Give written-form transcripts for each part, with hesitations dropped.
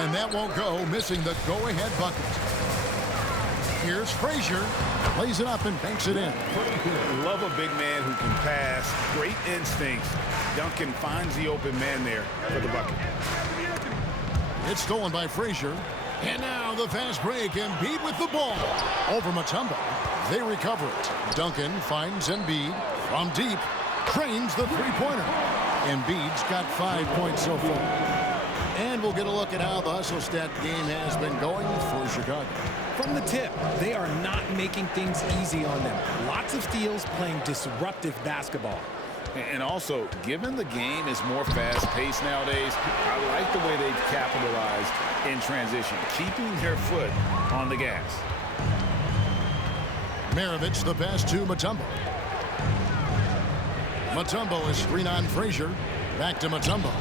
And that won't go, missing the go-ahead bucket. Here's Frazier. Plays it up and banks it in. Love a big man who can pass. Great instincts. Duncan finds the open man there for the bucket. It's stolen by Frazier. And now the fast break. Embiid with the ball. Over Mutombo. They recover it. Duncan finds Embiid from deep. Trains the three-pointer. Embiid's got 5 points so far. And we'll get a look at how the Hustle Stat game has been going for Chicago. From the tip, they are not making things easy on them. Lots of steals, playing disruptive basketball. And also, given the game is more fast-paced nowadays, I like the way they've capitalized in transition, keeping their foot on the gas. Maravich the pass to Mutombo. Mutombo is screen on Frazier. Back to Mutombo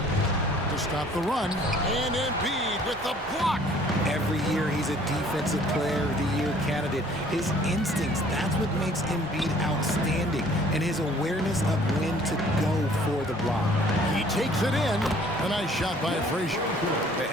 to stop the run. And Embiid with the block. Every year he's a Defensive Player of the Year candidate. His instincts, that's what makes Embiid outstanding. And his awareness of when to go for the block. He takes it in. A nice shot by Frazier.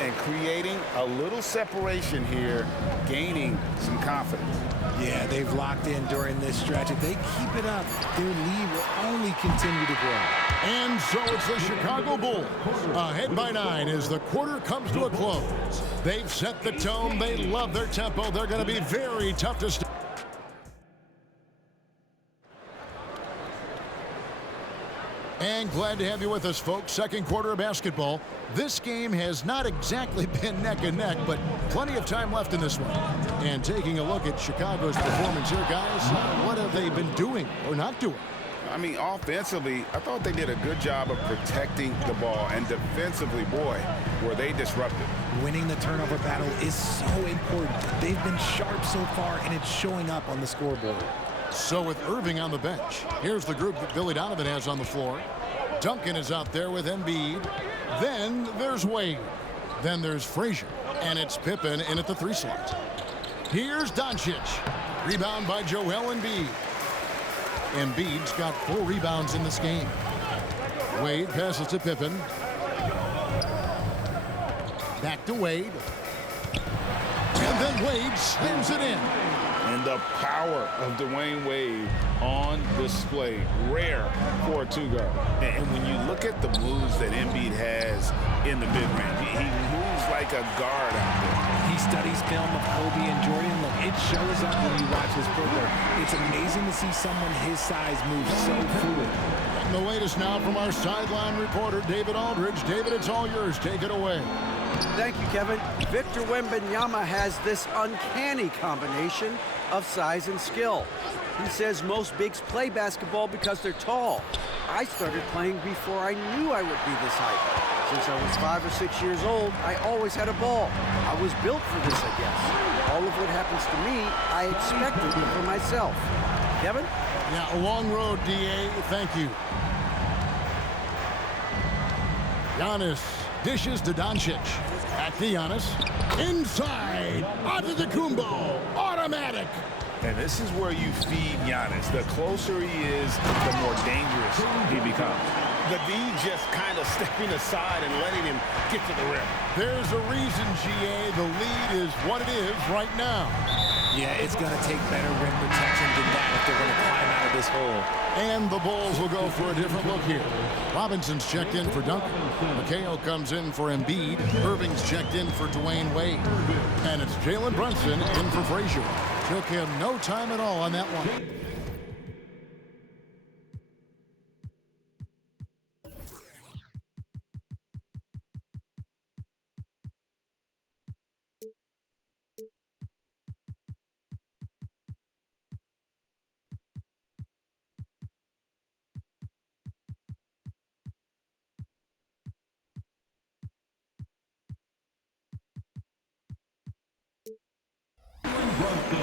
And creating a little separation here, gaining some confidence. Yeah, they've locked in during this stretch. If they keep it up, their lead will only continue to grow. And so it's the Chicago Bulls ahead by 9 as the quarter comes to a close. They've set the tone. They love their tempo. They're going to be very tough to stop. And glad to have you with us, folks. Second quarter of basketball. This game has not exactly been neck and neck, but plenty of time left in this one. And taking a look at Chicago's performance here, guys, what have they been doing or not doing? I mean, offensively, I thought they did a good job of protecting the ball. And defensively, boy, were they disruptive. Winning the turnover battle is so important. They've been sharp so far, and it's showing up on the scoreboard. So with Irving on the bench, here's the group that Billy Donovan has on the floor. Duncan is out there with Embiid. Then there's Wade. Then there's Frazier. And it's Pippen in at the 3 slot. Here's Doncic. Rebound by Joel Embiid. Embiid's got 4 rebounds in this game. Wade passes to Pippen. Back to Wade. And then Wade slams it in. And the power of Dwayne Wade on display. Rare for a two-guard. And when you look at the moves that Embiid has in the mid-range, he moves like a guard out there. He studies film of Kobe and Jordan. Look, it shows up when you watch his footwork. It's amazing to see someone his size move so fluid. And the latest now from our sideline reporter, David Aldridge. David, it's all yours. Take it away. Thank you, Kevin. Victor Wembanyama has this uncanny combination of size and skill. He says most bigs play basketball because they're tall. I started playing before I knew I would be this height. Since I was 5 or 6 years old, I always had a ball. I was built for this, I guess. All of what happens to me, I expected for myself. Kevin? Yeah, a long road, D.A. Thank you. Giannis dishes to Doncic. Back to Giannis. Inside. Antetokounmpo. Automatic. And this is where you feed Giannis. The closer he is, the more dangerous he becomes. The D just kind of stepping aside and letting him get to the rim. There's a reason, G.A. The lead is what it is right now. Yeah, it's going to take better rim protection than that if they're going to climb out of this hole. And the Bulls will go for a different look here. Robinson's checked in for Duncan. Mikhail comes in for Embiid. Irving's checked in for Dwayne Wade. And it's Jalen Brunson in for Frazier. Took him no time at all on that one.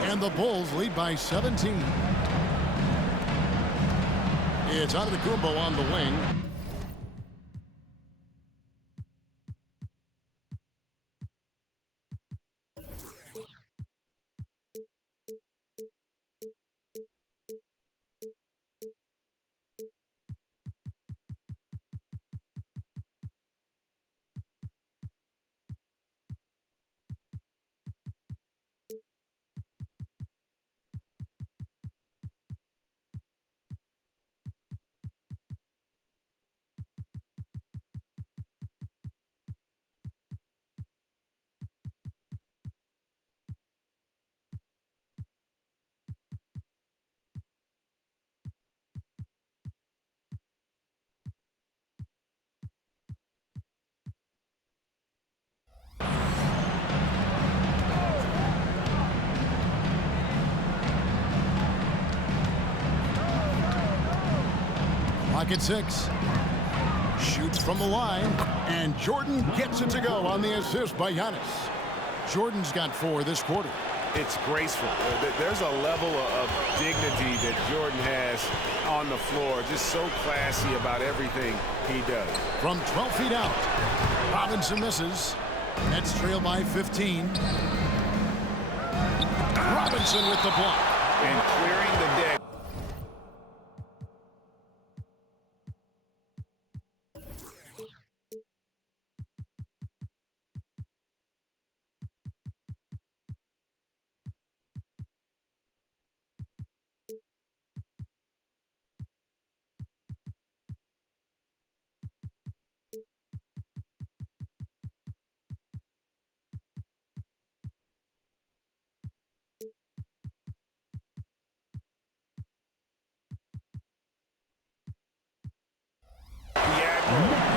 And the Bulls lead by 17. It's Antetokounmpo on the wing. Clock at 6. Shoots from the line, and Jordan gets it to go on the assist by Giannis. Jordan's got 4 this quarter. It's graceful. There's a level of dignity that Jordan has on the floor. Just so classy about everything he does. From 12 feet out, Robinson misses. Nets trail by 15. Robinson with the block. And clearing the deck.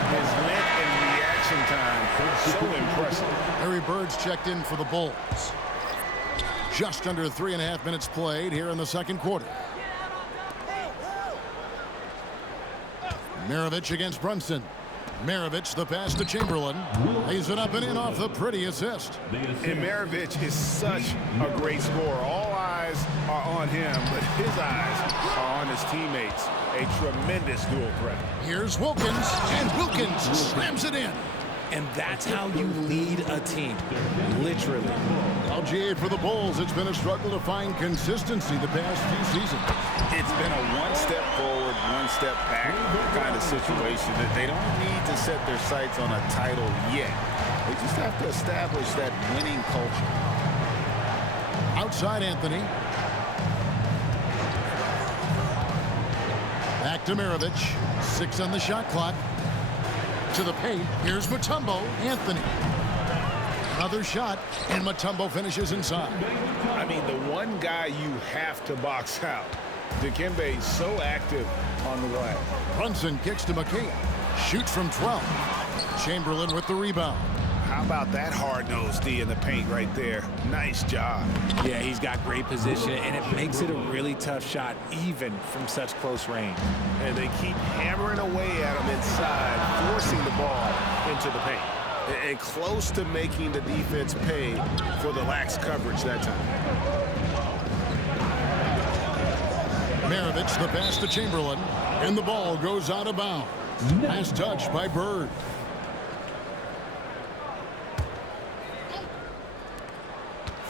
His length and reaction time, so impressive. Harry Bird's checked in for the Bulls. Just under 3.5 minutes played here in the second quarter. Maravich against Brunson. Maravich, the pass to Chamberlain. Lays it up and in off the pretty assist. And Maravich is such a great scorer. All eyes are on him, but his eyes are on his teammates. A tremendous dual threat. Here's Wilkins, and Wilkins slams it in. And that's how you lead a team, literally. LGA for the Bulls. It's been a struggle to find consistency the past few seasons. It's been a one step forward, one step back kind of situation that they don't need to set their sights on a title yet. They just have to establish that winning culture. Outside Anthony. Back to Maravich. 6 on the shot clock. To the paint. Here's Mutombo. Anthony. Another shot, and Mutombo finishes inside. I mean, the one guy you have to box out. Dikembe so active on the glass. Brunson kicks to McKay. Shoots from 12. Chamberlain with the rebound. How about that hard-nosed D in the paint right there? Nice job. Yeah, he's got great position, and it makes it a really tough shot, even from such close range. And they keep hammering away at him inside, forcing the ball into the paint. And close to making the defense pay for the lax coverage that time. Maravich, the pass to Chamberlain, and the ball goes out of bounds. Last touch by Bird.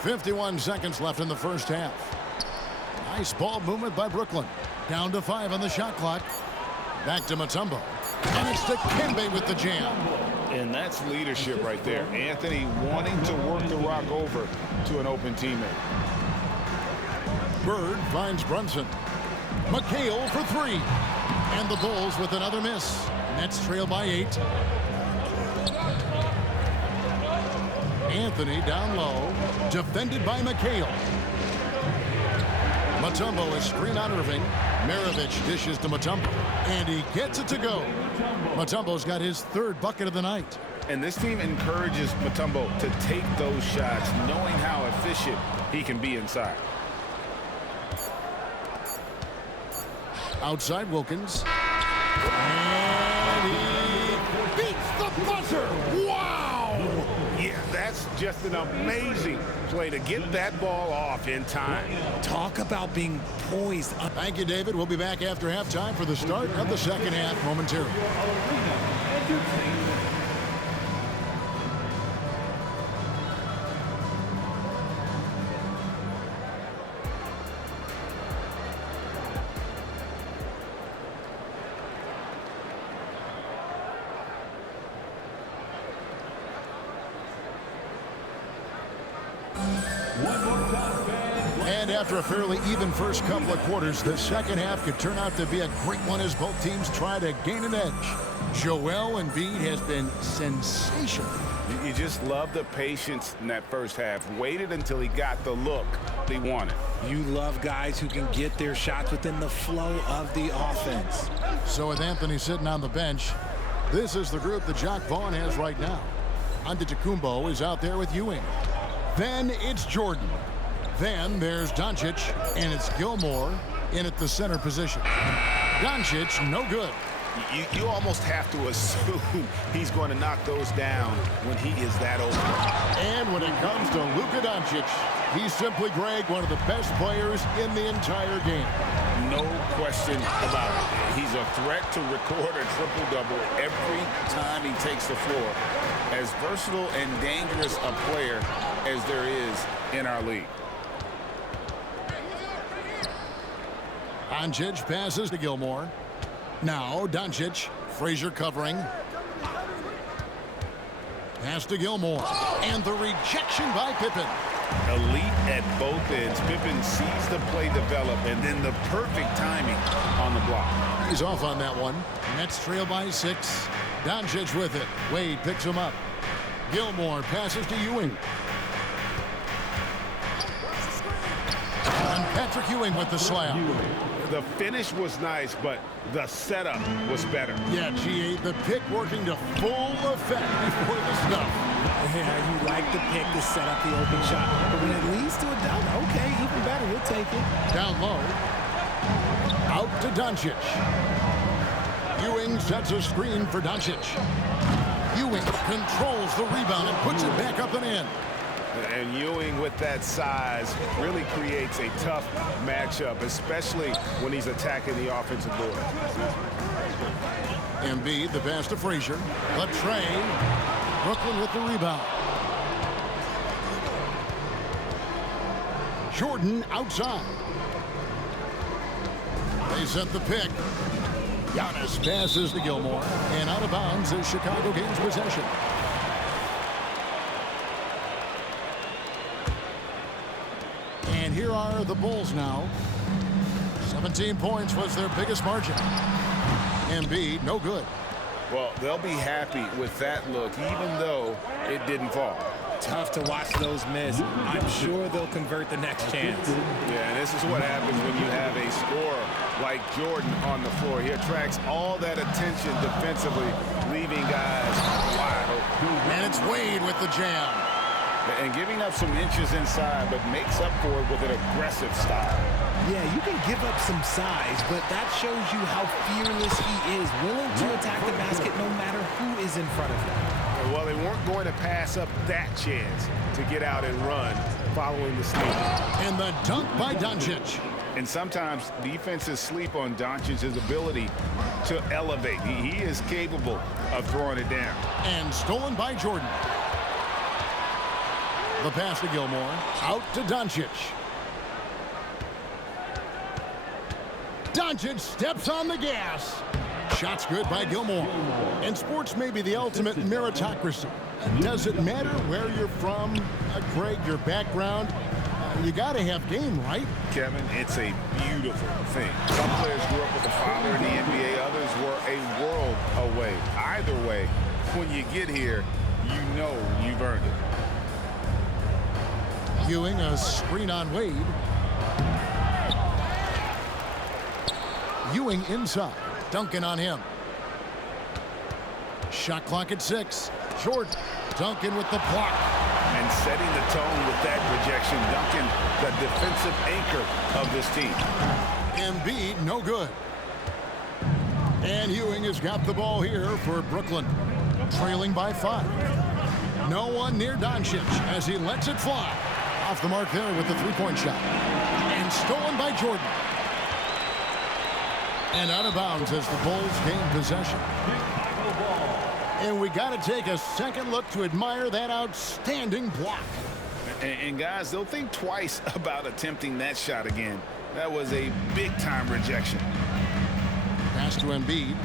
.51 seconds left in the first half. Nice ball movement by Brooklyn. Down to 5 on the shot clock. Back to Mutombo. And it's Dikembe with the jam. And that's leadership right there. Anthony wanting to work the rock over to an open teammate. Bird finds Brunson. McHale for 3. And the Bulls with another miss. Nets trail by 8. Anthony down low. Defended by McHale. Mutombo is screen on Irving. Maravich dishes to Mutombo. And he gets it to go. Mutombo's got his 3rd bucket of the night. And this team encourages Mutombo to take those shots, knowing how efficient he can be inside. Outside Wilkins. And he beats the buzzer. Wow! Yeah, that's just an amazing play to get that ball off in time. Talk about being poised. Thank you, David. We'll be back after halftime for the start of the second half momentarily. And after a fairly even first couple of quarters, the second half could turn out to be a great one as both teams try to gain an edge. Joel Embiid has been sensational. You just love the patience in that first half. Waited until he got the look he wanted. You love guys who can get their shots within the flow of the offense. So with Anthony sitting on the bench, this is the group that Jacque Vaughn has right now. Antetokounmpo is out there with Ewing. Then it's Jordan. Then there's Doncic, and it's Gilmore in at the center position. Doncic, no good. You almost have to assume he's going to knock those down when he is that open. And when it comes to Luka Doncic, he's simply, Greg, one of the best players in the entire game. No question about it. He's a threat to record a triple-double every time he takes the floor. As versatile and dangerous a player as there is in our league. Doncic passes to Gilmore. Now Doncic, Frazier covering. Pass to Gilmore. And the rejection by Pippen. Elite at both ends. Pippen sees the play develop and then the perfect timing on the block. He's off on that one. Nets trail by 6. Doncic with it. Wade picks him up. Gilmore passes to Ewing. And Patrick Ewing with the slam. The finish was nice, but the setup was better. Yeah, GA, the pick working to full effect before the stuff. Yeah, you like the pick to set up the open shot. But when it leads to a dunk, okay, even better, you'll take it. Down low. Out to Doncic. Ewing sets a screen for Doncic. Ewing controls the rebound and puts it back up and in. And Ewing with that size really creates a tough matchup, especially when he's attacking the offensive board. Embiid, the pass to Frazier. The tray. Brooklyn with the rebound. Jordan outside. They set the pick. Giannis passes to Gilmore. And out of bounds as Chicago gains possession. And here are the Bulls now. 17 points was their biggest margin. Embiid, no good. Well, they'll be happy with that look, even though it didn't fall. Tough to watch those miss. I'm sure they'll convert the next chance. Yeah, and this is what happens when you have a scorer like Jordan on the floor. He attracts all that attention defensively, leaving guys wide open. And it's Wade with the jam. And giving up some inches inside, but makes up for it with an aggressive style. Yeah, you can give up some size, but that shows you how fearless he is, willing to attack the basket no matter who is in front of him. Well, they weren't going to pass up that chance to get out and run following the steal. And the dunk by Doncic. And sometimes defenses sleep on Doncic's ability to elevate. He is capable of throwing it down. And stolen by Jordan. The pass to Gilmore. Out to Doncic. Doncic steps on the gas. Shot's good by Gilmore. And sports may be the ultimate meritocracy. Does it matter where you're from, Greg, your background? You got to have game, right? Kevin, it's a beautiful thing. Some players grew up with a father in the NBA. Others were a world away. Either way, when you get here, you know you've earned it. Ewing, a screen on Wade. Ewing inside. Duncan on him. Shot clock at 6. Jordan. Duncan with the block. And setting the tone with that rejection. Duncan, the defensive anchor of this team. Embiid, no good. And Ewing has got the ball here for Brooklyn. Trailing by 5. No one near Doncic as he lets it fly. Off the mark there with the three-point shot. And stolen by Jordan. And out of bounds as the Bulls gain possession. And we got to take a second look to admire that outstanding block. And guys, they'll think twice about attempting that shot again. That was a big-time rejection. Pass to Embiid.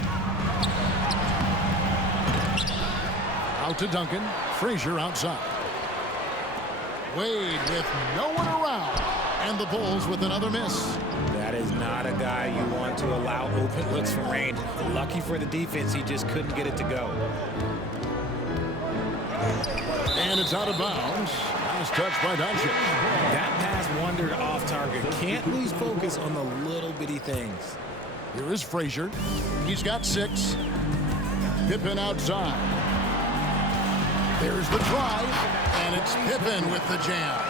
Out to Duncan. Frazier outside. Wade with no one around. And the Bulls with another miss. That is not a guy you want to allow open looks from range. Lucky for the defense, he just couldn't get it to go. And it's out of bounds. Nice touch by Doncic. That pass wandered off target. Can't lose focus on the little bitty things. Here is Frazier. He's got 6. Pippen outside. There's the drive. And it's Pippen with the jam.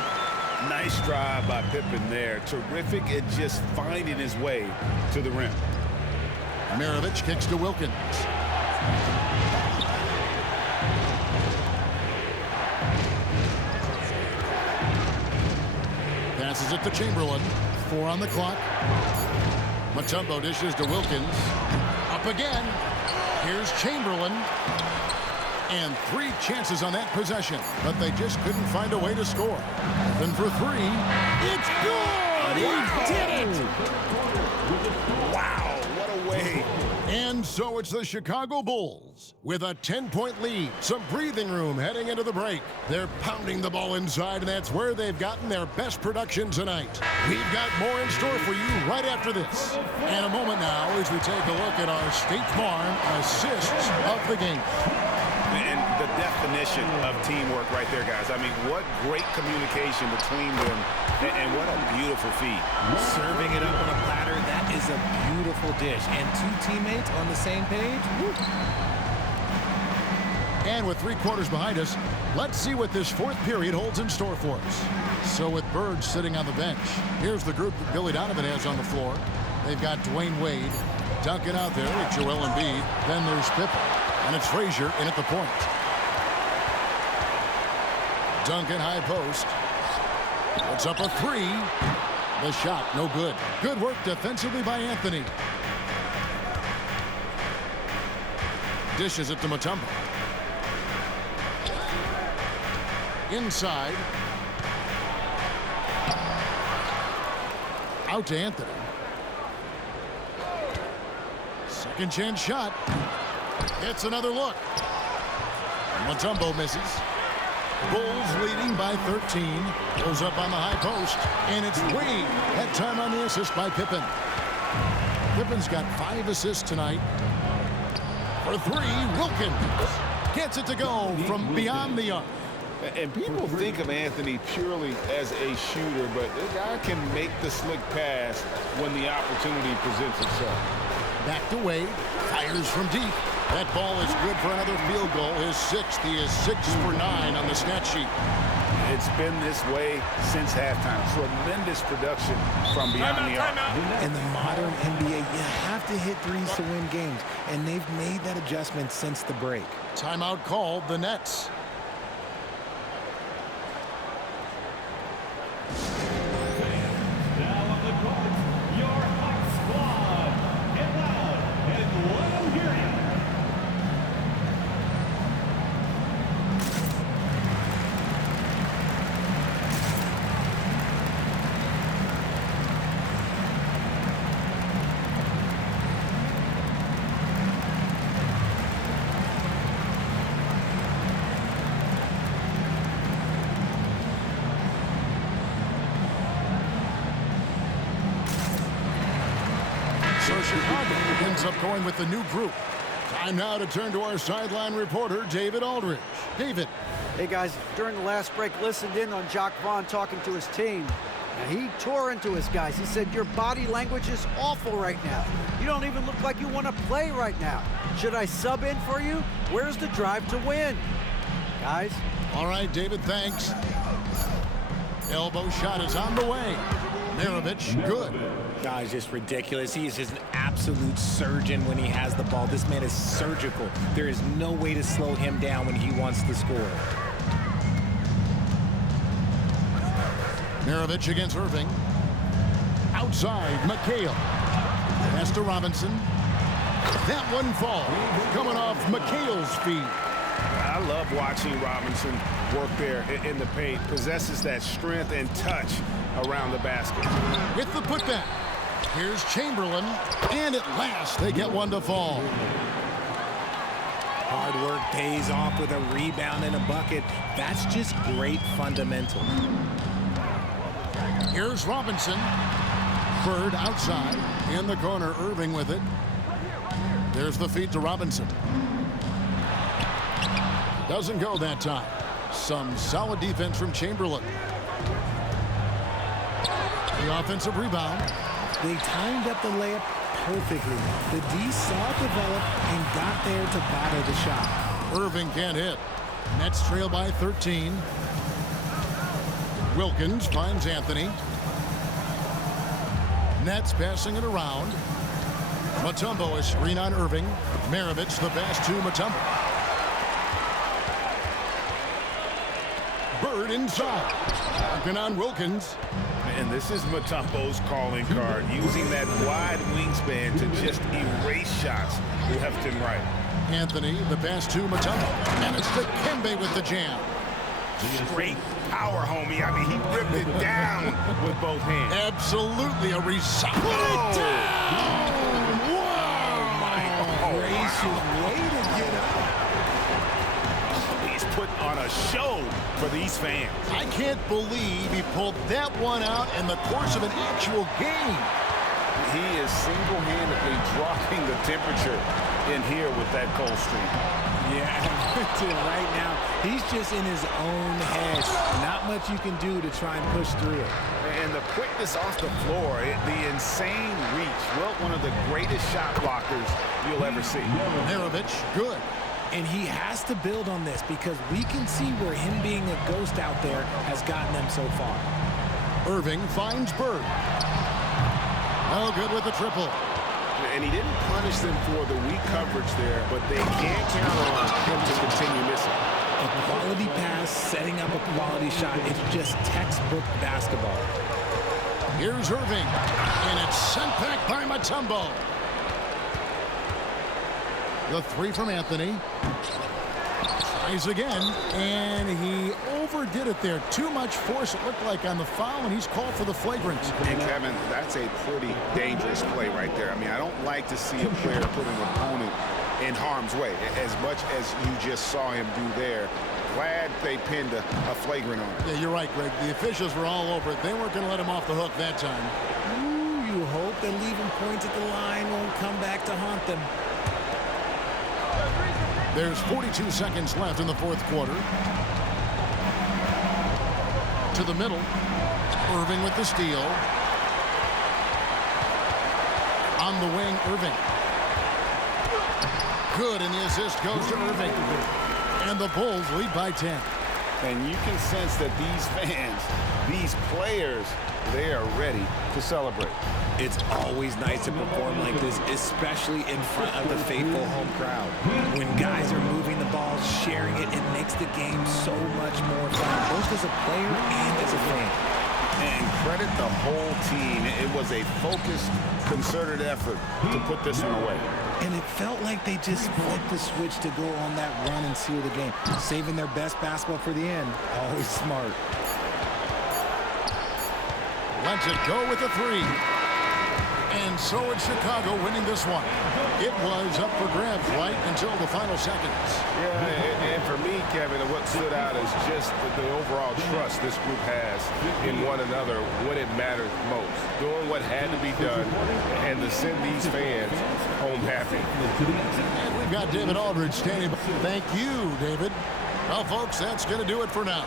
Nice drive by Pippen there. Terrific at just finding his way to the rim. Maravich kicks to Wilkins. Passes it to Chamberlain. 4 on the clock. Mutombo dishes to Wilkins. Up again. Here's Chamberlain. And 3 chances on that possession, but they just couldn't find a way to score. Then for 3, it's good! He did it! Wow, what a way. And so it's the Chicago Bulls with a 10-point lead. Some breathing room heading into the break. They're pounding the ball inside, and that's where they've gotten their best production tonight. We've got more in store for you right after this. And a moment now as we take a look at our State Farm assists of the game. And the definition of teamwork right there, guys. I mean, what great communication between them, and what a beautiful feed. Serving it up on a platter, that is a beautiful dish. And 2 teammates on the same page. Woo. And with 3 quarters behind us, let's see what this 4th period holds in store for us. So with Bird sitting on the bench, here's the group that Billy Donovan has on the floor. They've got Dwayne Wade, Duncan out there with Joel Embiid. Then there's Pippen, and it's Frazier in at the point. Duncan high post. Puts up a 3. The shot, no good. Good work defensively by Anthony. Dishes it to Mutombo. Inside. Out to Anthony. Second chance shot. It's another look. Mutombo misses. Bulls leading by 13. Goes up on the high post. And it's Wade. That time on the assist by Pippen. Pippen's got 5 assists tonight. For 3, Wilkins gets it to go from beyond the arc. And people think of Anthony purely as a shooter, but the guy can make the slick pass when the opportunity presents itself. Back to Wade. Fires from deep. That ball is good for another field goal. His 6th. He is 6 for 9 on the stat sheet. It's been this way since halftime. Tremendous production from beyond the arc. In the modern NBA, you have to hit threes to win games, and they've made that adjustment since the break. Timeout called, the Nets. Now on the court, your hot squad. Get loud and let them hear you. So Chicago ends up going with the new group. Time now to turn to our sideline reporter, David Aldridge. David. Hey guys, during the last break, listened in on Jacque Vaughn talking to his team. And he tore into his guys. He said, your body language is awful right now. You don't even look like you want to play right now. Should I sub in for you? Where's the drive to win? Guys? All right, David, thanks. Elbow shot is on the way. Maravich, good. Guys, just ridiculous. He is just an absolute surgeon when he has the ball. This man is surgical. There is no way to slow him down when he wants to score. Maravich against Irving. Outside, McHale. Pass to Robinson. That one falls. Coming off McHale's feet. I love watching Robinson work there in the paint. Possesses that strength and touch around the basket. With the putback. Here's Chamberlain. And at last, they get one to fall. Hard work pays off with a rebound and a bucket. That's just great fundamental. Here's Robinson. Bird outside. In the corner, Irving with it. There's the feed to Robinson. Doesn't go that time. Some solid defense from Chamberlain. The offensive rebound. They timed up the layup perfectly. The D saw it develop and got there to bottle the shot. Irving can't hit. Nets trail by 13. Wilkins finds Anthony. Nets passing it around. Mutombo is screen on Irving. Maravich the pass to Mutombo. Bird inside. Working on Wilkins. And this is Mutombo's calling card, using that wide wingspan to just erase shots left and right. Anthony, the pass to Mutombo. And it's to Kembe with the jam. Straight power, homie. I mean, he ripped it down with both hands. Absolutely a resounding Whoa. down. Gracious, way to get up. He's put on a show for these fans. I can't believe he pulled that one out in the course of an actual game. He is single-handedly dropping the temperature in here with that cold streak. Yeah, right now, he's just in his own head. Not much you can do to try and push through it. And the quickness off the floor, the insane reach. Well, one of the greatest shot blockers you'll ever see. Maravich, good. And he has to build on this because we can see where him being a ghost out there has gotten them so far. Irving finds Bird. Oh, good with the triple. And he didn't punish them for the weak coverage there, but they can't count on him to continue missing. A quality pass, setting up a quality shot. It's just textbook basketball. Here's Irving, and it's sent back by Mutombo. The three from Anthony. Tries again, and he overdid it there. Too much force, it looked like, on the foul, and he's called for the flagrant. And Kevin, that's a pretty dangerous play right there. I mean, I don't like to see a player put an opponent in harm's way, as much as you just saw him do there. Glad they pinned a flagrant on him. Yeah, you're right, Greg. The officials were all over it. They weren't going to let him off the hook that time. Ooh, you hope that leaving points at the line won't come back to haunt them. There's 42 seconds left in the fourth quarter. To the middle. Irving with the steal. On the wing, Irving. Good, and the assist goes to Irving. And the Bulls lead by 10. And you can sense that these fans, these players, they are ready to celebrate. It's always nice to perform like this, especially in front of the faithful home crowd. When guys are moving the ball, sharing it, it makes the game so much more fun, both as a player and as a fan. And credit the whole team. It was a focused, concerted effort to put this one away. And it felt like they just flipped the switch to go on that run and seal the game, saving their best basketball for the end. Always smart. Lets it go with a three. And so it's Chicago winning this one. It was up for grabs right until the final seconds. Yeah, and for me, Kevin, what stood out is just the overall trust this group has in one another when it mattered most. Doing what had to be done and to send these fans home happy. And we've got David Aldridge standing by. Thank you, David. Well, folks, that's going to do it for now.